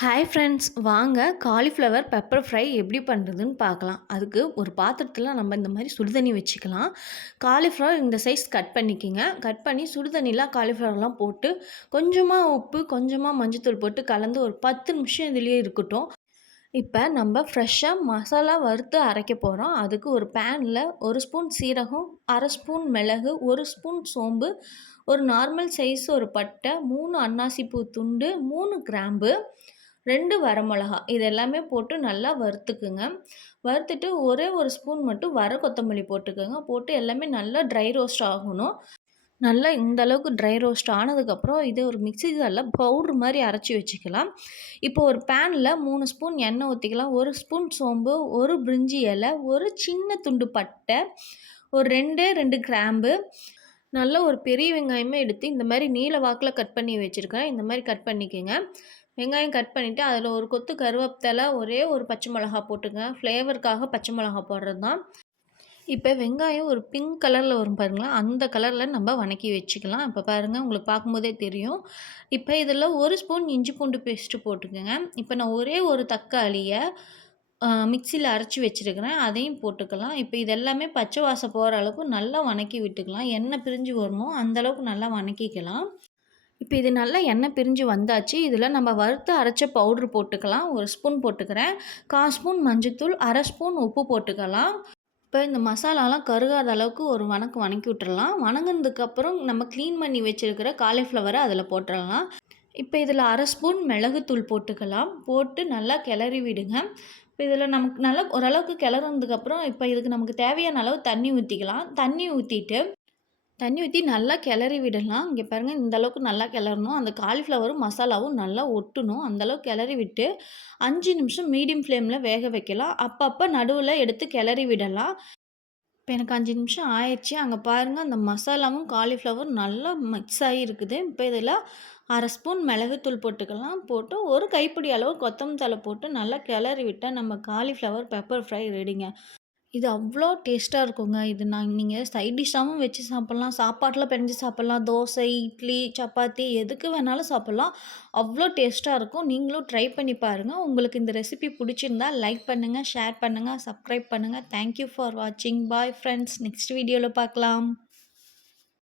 Hi friends, வாங்க cauliflower pepper fry எப்படி பண்ணுறதுன்னு பார்க்கலாம். அதுக்கு ஒரு பாத்திரத்தில் நம்ம இந்த மாதிரி சுடுதண்ணி வச்சுக்கலாம். காலிஃப்ளவர் இந்த சைஸ் கட் பண்ணிக்கோங்க. கட் பண்ணி சுடுதண்ணியில் காலிஃப்ளவர்லாம் போட்டு கொஞ்சமாக உப்பு, கொஞ்சமாக மஞ்சத்தூள் போட்டு கலந்து ஒரு 10 நிமிஷம் இதுலேயே இருக்கட்டும். இப்போ நம்ம ஃப்ரெஷ்ஷாக மசாலா வறுத்து அரைக்க போகிறோம். அதுக்கு ஒரு பேனில் 1 ஸ்பூன் சீரகம், 1/2 ஸ்பூன் மிளகு, 1 ஸ்பூன் சோம்பு, ஒரு நார்மல் சைஸ் ஒரு பட்டை, 3 அன்னாசி பூ துண்டு, 3 கிராம்பு, 2 வரமிளகா இது எல்லாமே போட்டு நல்லா வறுத்துக்குங்க. வறுத்துட்டு ஒரே ஒரு ஸ்பூன் மட்டும் வர கொத்தமல்லி போட்டுக்கோங்க. போட்டு எல்லாமே நல்லா ட்ரை ரோஸ்ட் ஆகணும். நல்லா இந்த அளவுக்கு ட்ரை ரோஸ்ட் ஆனதுக்கப்புறம் இது ஒரு மிக்ஸி ஜாரில் பவுட்ரு மாதிரி அரைச்சி வச்சுக்கலாம். இப்போ ஒரு பேனில் 3 ஸ்பூன் எண்ணெய் ஊற்றிக்கலாம். 1 ஸ்பூன் சோம்பு, 1 பிரிஞ்சி இலை, ஒரு சின்ன துண்டு பட்டை, ஒரு 2 கிராம்பு, நல்ல ஒரு பெரிய வெங்காயமே எடுத்து இந்த மாதிரி நீல வாக்கில் கட் பண்ணி வச்சுருக்கேன். இந்த மாதிரி கட் பண்ணிக்கோங்க. வெங்காயம் கட் பண்ணிவிட்டு அதில் ஒரு கொத்து கருவேப்பிலை, ஒரே ஒரு பச்சை மிளகா போட்டுங்க. ஃப்ளேவருக்காக பச்சை மிளகா போடுறது தான். இப்போ வெங்காயம் ஒரு பிங்க் கலரில் வரும் பாருங்களேன், அந்த கலரில் நம்ம வதக்கி வச்சுக்கலாம். இப்போ பாருங்கள், உங்களுக்கு பார்க்கும்போதே தெரியும். இப்போ இதில் 1 ஸ்பூன் இஞ்சி பூண்டு பேஸ்ட்டு போட்டுக்கோங்க. இப்போ நான் ஒரே ஒரு தக்காளியை மிக்சியில் அரைச்சி வச்சுருக்கிறேன், அதையும் போட்டுக்கலாம். இப்போ இது எல்லாமே பச்சை வாசம் போகிற அளவுக்கு நல்லா வதக்கி விட்டுக்கலாம். எண்ணெய் பிரிஞ்சு வருமோ அந்தளவுக்கு நல்லா வதக்கிக்கலாம். இப்போ இது நல்லா எண்ணெய் பிரிஞ்சு வந்தாச்சு. இதில் நம்ம வறுத்து அரைச்ச பவுட்ரு போட்டுக்கலாம். 1 ஸ்பூன் போட்டுக்கிறேன். 1/4 ஸ்பூன் மஞ்சத்தூள், 1/2 ஸ்பூன் உப்பு போட்டுக்கலாம். இப்போ இந்த மசாலாலாம் கருகாத அளவுக்கு ஒரு வதக்கி விட்டுறலாம். வதங்குனதுக்கப்புறம் நம்ம க்ளீன் பண்ணி வச்சுருக்கிற காலிஃப்ளவரை அதில் போட்டுடலாம். இப்போ இதில் 1/2 ஸ்பூன் மிளகுத்தூள் போட்டுக்கலாம். போட்டு நல்லா கிளறி விடுங்க. இப்போ இதில் நமக்கு நல்லா ஓரளவுக்கு கிளறுனதுக்கப்புறம் இப்போ இதுக்கு நமக்கு தேவையான அளவு தண்ணி ஊற்றிக்கலாம். தண்ணி ஊற்றி நல்லா கிளறி விடலாம். இங்கே பாருங்கள், இந்த அளவுக்கு நல்லா கிளறணும். அந்த காலிஃப்ளவரும் மசாலாவும் நல்லா ஒட்டணும். அந்தளவுக்கு கிளறி விட்டு 5 நிமிஷம் மீடியம் ஃப்ளேமில் வேக வைக்கலாம். அப்பப்போ நடுவில் எடுத்து கிளறி விடலாம். இப்போ எனக்கு 5 நிமிஷம் ஆயிடுச்சு. அங்கே பாருங்கள், அந்த மசாலாவும் காலிஃப்ளவரும் நல்லா மிக்ஸ் ஆகி இருக்குது. இப்போ இதில் 1/2 ஸ்பூன் மிளகுத்தூள் போட்டுக்கலாம். போட்டு ஒரு கைப்பிடி அளவு கொத்தமல்லி தழை போட்டு நல்லா கிளறி விட்டால் நம்ம காலிஃப்ளவர் பெப்பர் ஃப்ரை ரெடிங்க. இது அவ்வளோ டேஸ்ட்டாக இருக்குங்க. இது நீங்கள் சைட் டிஷ்ஷாவும் வச்சு சாப்பிட்லாம், சாப்பாட்டில் பெனஞ்சு சாப்பிட்லாம், தோசை, இட்லி, சப்பாத்தி எதுக்கு வேணாலும் சாப்பிட்லாம். அவ்வளோ டேஸ்ட்டாக இருக்கும். நீங்களும் ட்ரை பண்ணி பாருங்கள். உங்களுக்கு இந்த ரெசிபி பிடிச்சிருந்தா லைக் பண்ணுங்கள், ஷேர் பண்ணுங்கள், சப்ஸ்கிரைப் பண்ணுங்கள். தேங்க் யூ ஃபார் வாட்சிங். Bye friends. நெக்ஸ்ட் வீடியோவில் பார்க்கலாம்.